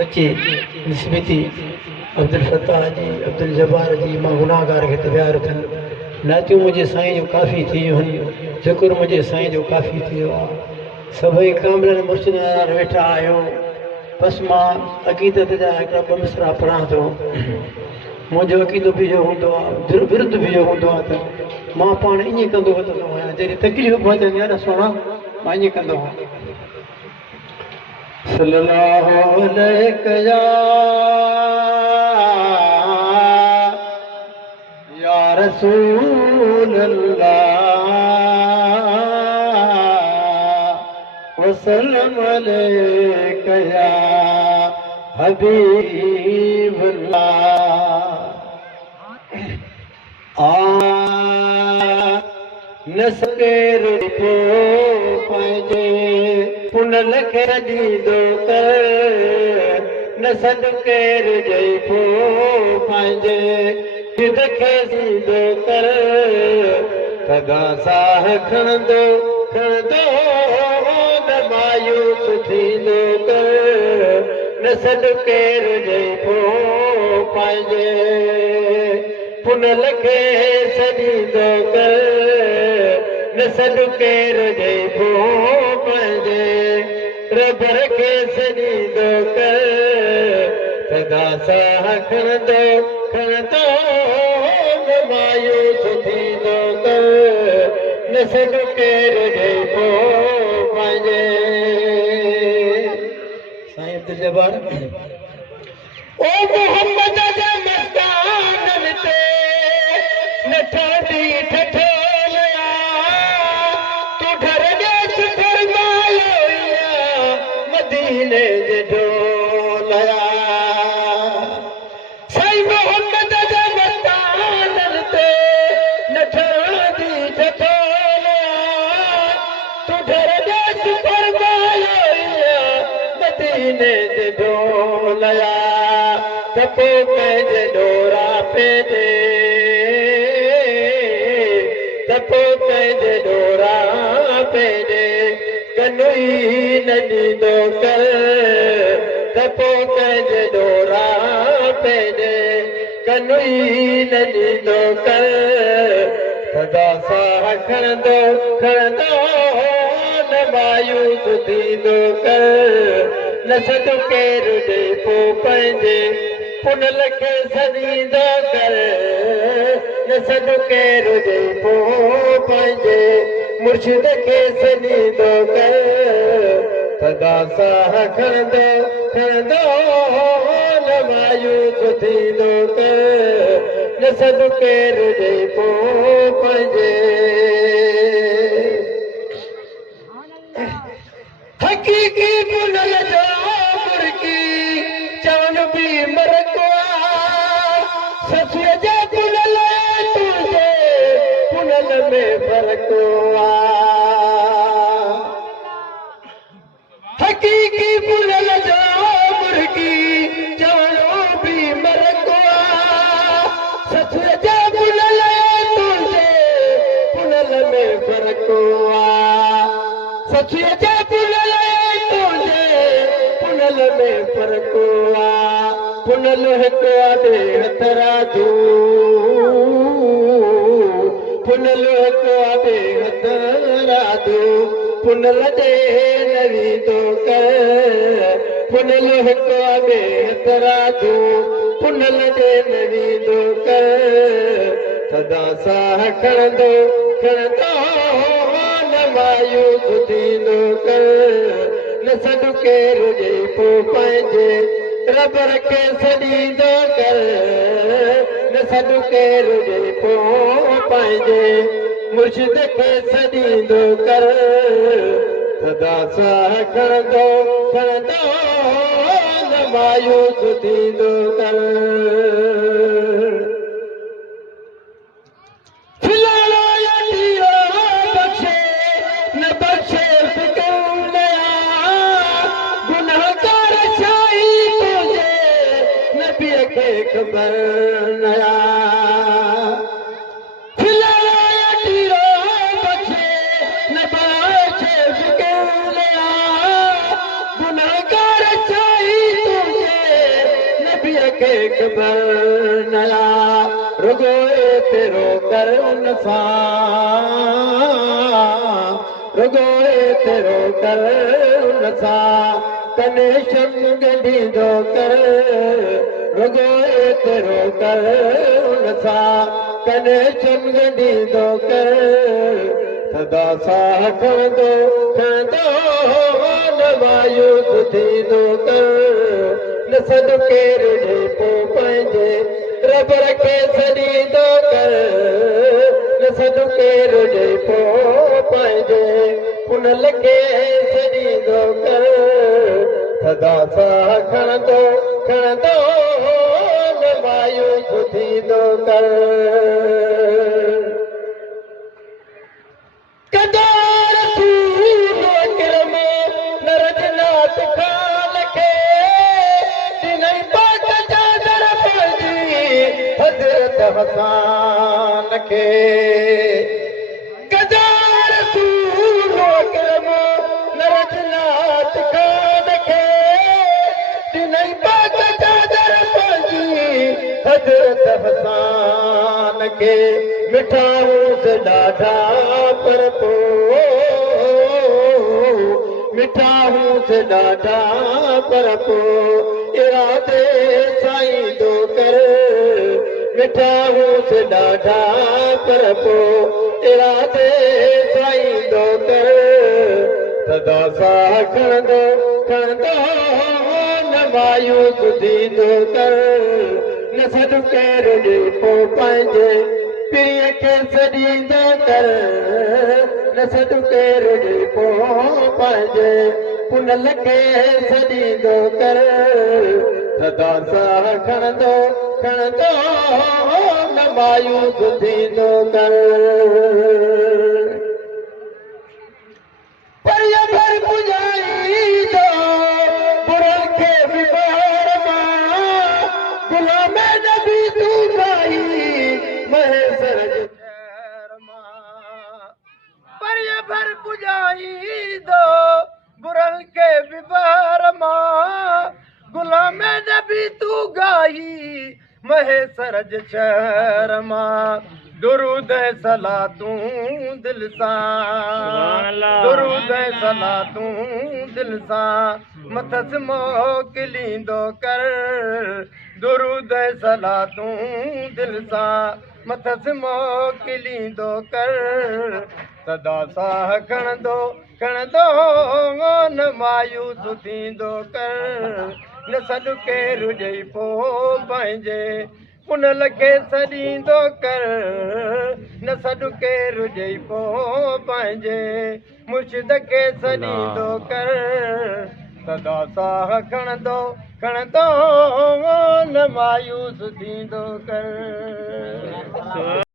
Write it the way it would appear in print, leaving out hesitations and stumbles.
बच्चे निस्बती अब्दुल फताह जी अब्दुल जब्बार जी मां गुनाहगार खे तयारु थियनि नातियूं मुंहिंजे साईं जो काफ़ी थी वियूं आहिनि ज़िक्र मुंहिंजे साईं जो काफ़ी थी वियो आहे सभई कामलनि मुर्शिदार वेठा आहियूं बसि मां अक़ीदत जा हिकिड़ा ॿ मिसरा पढ़ां थो मुंहिंजो अक़ीदो बि इहो हूंदो आहे विरुद्ध बि इहो हूंदो आहे त मां पाण ईअं कंदो वधंदो आहियां जॾहिं तकलीफ़ पहुचंदी आहे न सुहिणा मां ईअं कंदो आहियां सल्लल्लाहु अलैहि या रसूल अल्लाह वसल्लम अलैका या हबीब अल्लाह न सके रुपो पंहिंजे पुनल खे ॾींदो कर न सदके रुजई पो पंहिंजे ख़ुद खे ॾींदो कर तदा साह खणंदो खणंदो न मायूस थींदो कर न सदके रुजई पो पंहिंजे पुनल खे छॾींदो कर न सदके रुजई पो पंहिंजे रबर खे छॾींदो कर सदा साह खणंदो खणंदो न मायूस थींदो कर न सदके रुजई पो पंहिंजे साईं अब्दुल जब्बार ओ मोहम्मद जा मस्ताननि ते न ठहंदी ठठोलिया तूं घर देश फरमायो मदीने जे ढोलिया साईं मोहम्मद जा मस्ताननि ते न ठहंदी ठठोलिया तूं घर देश फरमायो मदीने जे ढोलिया तपो पंहिंजे डोरा पेॾे तपो पंहिंजे डोरा पेॾे कनुई न ॾींदो कर तपो पंहिंजे डोरा पेॾे कनुई न ॾींदो कर सदा साह खणंदो खणंदो न मायूस थींदो कर न सदके रुजई पो पंहिंजे पुनल खे छॾींदो कर न सदके रुजई पो पंहिंजे मुर्शिद खे छॾींदो कर सदा साह खणंदो खणंदो न मायूस थींदो कर न सदके रुजई पो पंहिंजे हक़ीक़ी पुनल जो मुर्गी चवन बि मरको ससुर जे पुनल तुंहिंजे पुनल में फर्को हक़ीक़ी पुनल जो मुर्गी चवन बि मरको ससुर जे पुनल तुंहिंजे पुनल में फर्को ससुर जे पुनल पुनल में फर्को पुनल हिकु आॾे हथराजू पुनल हिकु आॾे हथराजू पुनल ॾे न वींदो कर पुनल हिकु आॾे हथराजू पुनल ॾे न वींदो कर सदा साह खणंदो खणंदो न मायूस थींदो कर न सदके रुजई पो पंहिंजे रबर खे छॾींदो कर न सदके रुजई पो पंहिंजे मुर्शिद खे छॾींदो कर सदा साह खणंदो खणंदो न मायूस थींदो कर खबर नया गुनाहगार चाहिए तुझे खे ख़बर नया रुगो तेरो कर उन सां रुगो तेरो कर उन सां कनेक्शन ॻंढींदो कर रुगो तेरो कर उन सां कनेक्शन ॻंढींदो कर सदा साह खणंदो खणंदो न मायूस थींदो कर न सॾु केरु ॾे पोइ पंहिंजे रबर खे छॾींदो कर न सॾु केरु ॾे पोइ पंहिंजे पुनल खे छॾींदो कर सदा साह खणंदो खणंदो न मायूस थींदो कर हसान खे गदार नरजनात खान खे ॾिनई पाक चादर पंहिंजी हज़रत हसान खे मिठाऊं से ॾाढा पर मिठाऊं से ॾाढा पर इरादे साईं दो कर मिठाऊं से ॾाढा पर इरादे साईं दो कर सदा साह खणंदो खणंदो न मायूस थींदो कर न सॾु केरु ॾे पोइ पंहिंजे पीअ खे छॾींदो कर न सॾु केरु ॾे पोइ पंहिंजे पुनल खे छॾींदो कर सदा साह खणंदो खणंदो न मायूस थींदो कर परिय भर पुॼाईंदो बुरनि खे बि ॿार मां गुलाम नबी तूं गाई महेसर जे शहर मां परिय भर पुॼाईंदो बुरनि खे बि ॿार मां गुलाम नबी तूं गाई महेसर जे शहर मां दुरूद सलातूं दिल सां दुरूद सलातूं दिल सां मथस मोकिलींदो कर दुरूद सलातूं दिल सां मथस मोकिलींदो कर सदा साह खणंदो खणंदो न मायूस थींदो कर न सॾु केरु ॾेई पोइ पंहिंजे पुनल खे छॾींदो कर न सॾु केरु ॾेई पोइ पंहिंजे मुर्शिद खे छॾींदो कर सदा साह खणंदो खणंदो न मायूस थींदो कर